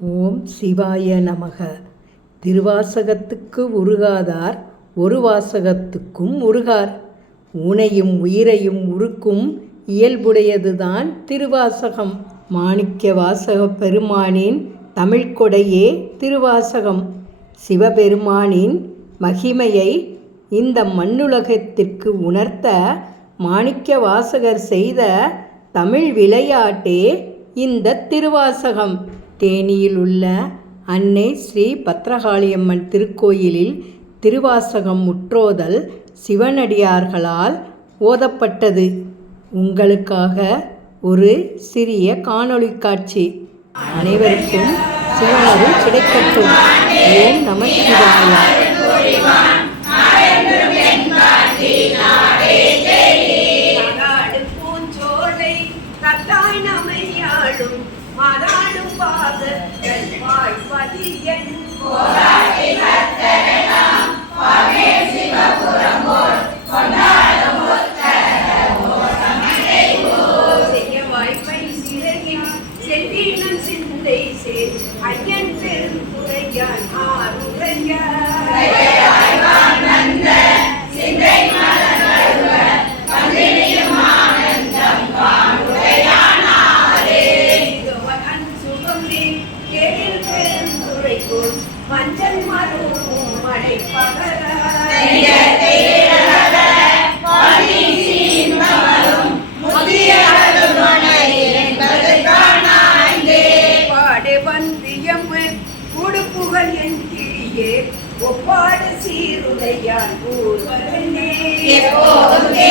ஓம் சிவாய நமக. திருவாசகத்துக்கு உருகாதார் ஒரு வாசகத்துக்கும் உருகார். ஊனையும் உயிரையும் உருக்கும் இயல்புடையதுதான் திருவாசகம். மாணிக்க வாசக பெருமானின் தமிழ்கொடையே திருவாசகம். சிவபெருமானின் மகிமையை இந்த மண்ணுலகத்திற்கு உணர்த்த மாணிக்க வாசகர் செய்த தமிழ் விளையாட்டே இந்த திருவாசகம். தேனியில் உள்ள அன்னை ஸ்ரீ பத்ரகாளியம்மன் திருக்கோயிலில் திருவாசகம் முற்றோதல் சிவனடியார்களால் ஓதப்பட்டது. உங்களுக்காக ஒரு சிறிய காணொளி காட்சி. அனைவருக்கும் சிவனருள் கிடைக்கட்டும். ஓம் நமச்சிவாயா மதாடு பூஞ்சோலை கத்தாய் நமையாடும் மதாடும் பாதங்கள் வாழ்வதியன் செய்ய வாய்ப்பை சிறகில் செல்வீனன் சிந்தை சேர் ஐயா மஞ்சள் மருவும் மழை பகர பாடு வந்தியம்மு உடுப்புகள் என் கிளியே ஒப்பாடு சீருடையான் ஊர்வலனே மொழி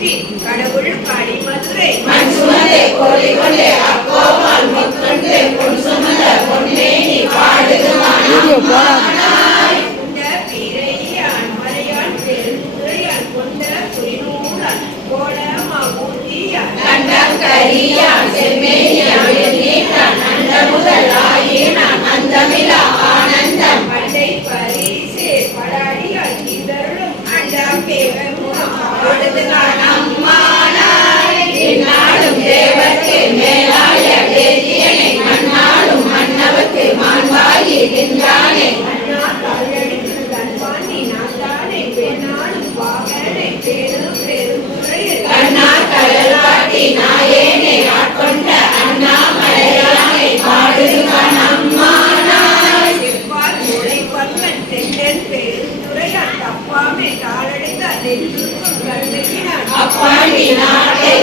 நெற்றி கடவுள் காடி மதுரை. கொண்ட பிறையான் மலையான் பெருந்துரையான் கொண்ட புரிநூலான் கோலமா ஊதியான் பண்டை பரிசே படாடியால் இதழும் அண்டாம் பேரமுகம் கொடுத்து அண்ணா முளை நாட்டை